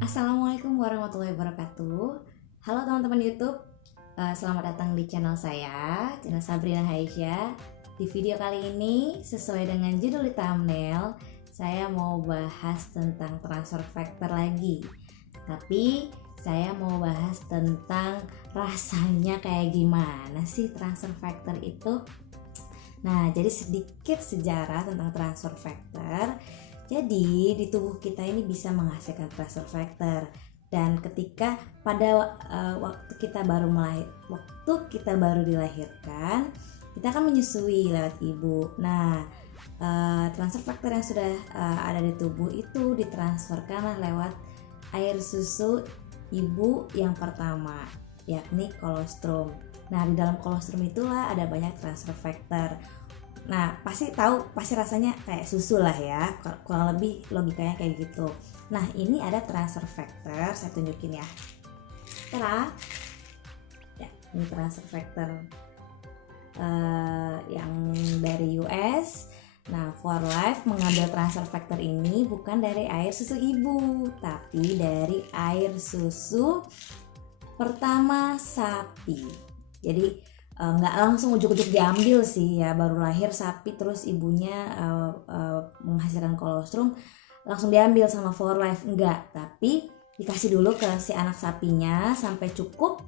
Assalamualaikum warahmatullahi wabarakatuh. Halo teman-teman YouTube, selamat datang di channel saya, channel Sabrina Haisya. Di video kali ini, sesuai dengan judul di thumbnail, saya mau bahas tentang transfer factor lagi. Tapi saya mau bahas tentang rasanya kayak gimana sih transfer factor itu. Nah, jadi sedikit sejarah tentang transfer factor. Jadi di tubuh kita ini bisa menghasilkan transfer factor, dan ketika pada waktu kita baru dilahirkan, kita akan menyusui lewat ibu. Nah, transfer factor yang sudah ada di tubuh itu ditransferkan lewat air susu ibu yang pertama, yakni kolostrum. Nah, di dalam kolostrum itulah ada banyak transfer factor. Nah, pasti tahu, pasti rasanya kayak susu lah ya, kurang lebih logikanya kayak gitu. Nah, ini ada transfer factor, saya tunjukin ya. Ya, ini transfer factor yang dari US. Nah, For Life mengambil transfer factor ini bukan dari air susu ibu, tapi dari air susu pertama sapi. Jadi nggak langsung ujuk-ujuk diambil sih ya, baru lahir sapi terus ibunya menghasilkan kolostrum langsung diambil sama For Life, enggak, tapi dikasih dulu ke si anak sapinya sampai cukup,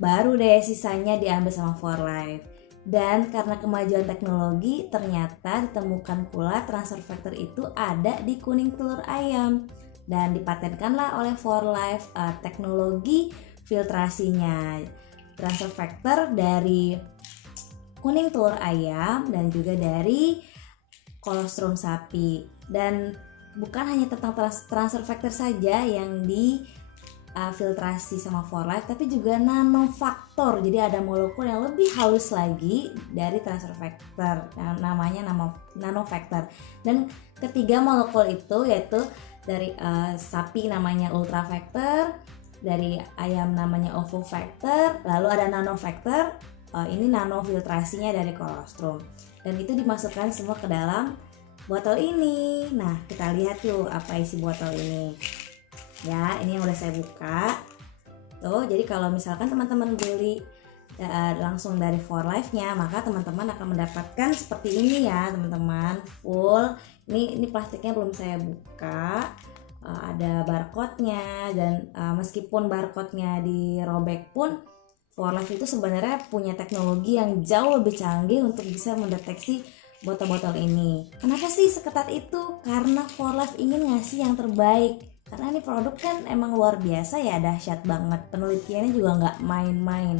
baru deh sisanya diambil sama For Life. Dan karena kemajuan teknologi, ternyata ditemukan pula transfer factor itu ada di kuning telur ayam, dan dipatenkanlah oleh For Life teknologi filtrasinya. Transfer factor dari kuning telur ayam dan juga dari kolostrum sapi. Dan bukan hanya tentang transfer factor saja yang difiltrasi sama For Life, tapi juga nanofaktor. Jadi ada molekul yang lebih halus lagi dari transfer factor, namanya nanofaktor. Dan ketiga molekul itu yaitu dari sapi namanya ultrafactor, dari ayam namanya ovofactor, lalu ada nanofactor, ini nanofiltrasinya dari kolostrum, dan itu dimasukkan semua ke dalam botol ini. Nah, kita lihat yuk apa isi botol ini ya. Ini yang udah saya buka tuh. Jadi kalau misalkan teman-teman beli langsung dari For Life-nya, maka teman-teman akan mendapatkan seperti ini ya teman-teman, full. Ini plastiknya belum saya buka. Ada barcode-nya, dan meskipun barcode-nya dirobek pun, For Life itu sebenarnya punya teknologi yang jauh lebih canggih untuk bisa mendeteksi botol-botol ini. Kenapa sih seketat itu? Karena For Life ingin ngasih yang terbaik. Karena ini produk kan emang luar biasa ya, dahsyat banget. Penelitiannya juga nggak main-main.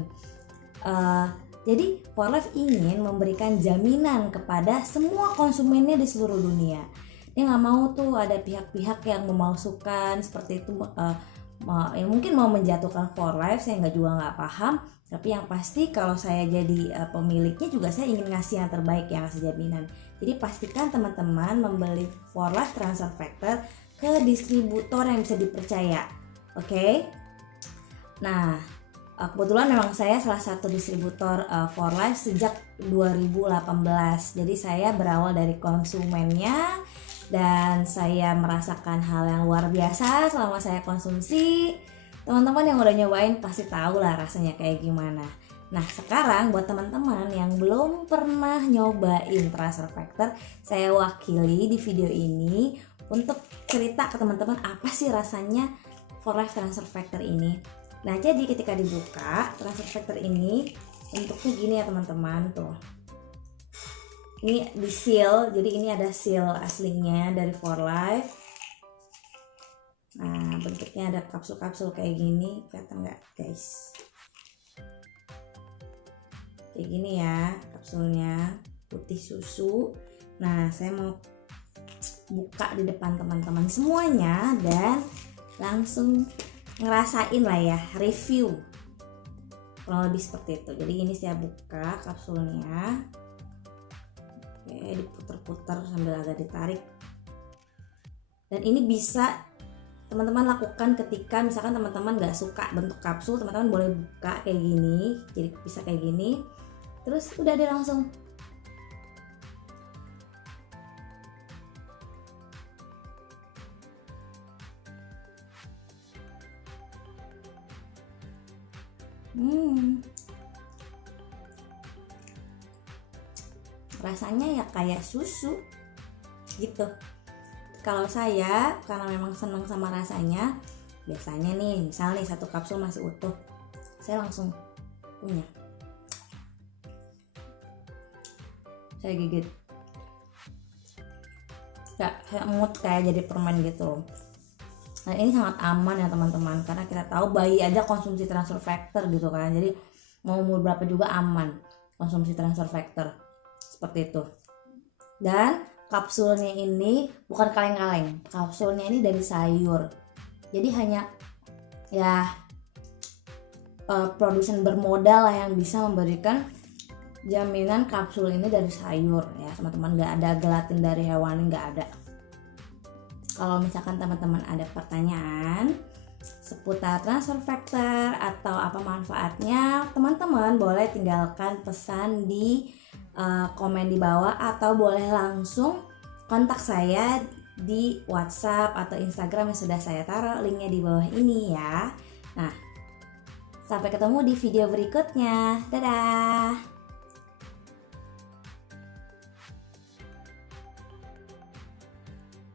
Jadi For Life ingin memberikan jaminan kepada semua konsumennya di seluruh dunia. Dia nggak mau tuh ada pihak-pihak yang memalsukan seperti itu, yang mungkin mau menjatuhkan For Life. Saya nggak paham, tapi yang pasti kalau saya jadi pemiliknya juga saya ingin ngasih yang terbaik, yang ngasih jaminan. Jadi pastikan teman-teman membeli For Life transfer factor ke distributor yang bisa dipercaya. Oke? Nah, kebetulan memang saya salah satu distributor For Life sejak 2018. Jadi saya berawal dari konsumennya, dan saya merasakan hal yang luar biasa selama saya konsumsi. Teman-teman yang udah nyobain pasti tahu lah rasanya kayak gimana. Nah, sekarang buat teman-teman yang belum pernah nyobain transfer factor, saya wakili di video ini untuk cerita ke teman-teman apa sih rasanya For Life transfer factor ini. Nah, jadi ketika dibuka transfer factor ini bentuknya gini ya teman-teman tuh. Ini di seal, jadi ini ada seal aslinya dari For Life. Nah, bentuknya ada kapsul-kapsul kayak gini, kelihatan nggak guys? Kayak gini ya kapsulnya, putih susu. Nah, saya mau buka di depan teman-teman semuanya dan langsung ngerasain lah ya, review kurang lebih seperti itu. Jadi ini saya buka kapsulnya. Oke, diputer-puter sambil agak ditarik. Dan ini bisa teman-teman lakukan ketika misalkan teman-teman nggak suka bentuk kapsul, teman-teman boleh buka kayak gini, jadi bisa kayak gini. Terus udah deh langsung. Rasanya ya kayak susu gitu. Kalau saya karena memang senang sama rasanya, biasanya nih misal nih 1 kapsul masih utuh, saya langsung punya, saya gigit, kayak emut, kayak jadi permen gitu. Nah ini sangat aman ya teman-teman, karena kita tahu bayi aja konsumsi transfer factor gitu kan, jadi mau umur berapa juga aman konsumsi transfer factor seperti itu. Dan kapsulnya ini bukan kaleng-kaleng, kapsulnya ini dari sayur, jadi hanya ya produsen bermodal lah yang bisa memberikan jaminan kapsul ini dari sayur ya teman-teman, nggak ada gelatin dari hewan, nggak ada. Kalau misalkan teman-teman ada pertanyaan seputar transfer factor atau apa manfaatnya, teman-teman boleh tinggalkan pesan di komen di bawah, atau boleh langsung kontak saya di WhatsApp atau Instagram yang sudah saya taruh linknya di bawah ini ya. Nah, sampai ketemu di video berikutnya. Dadah!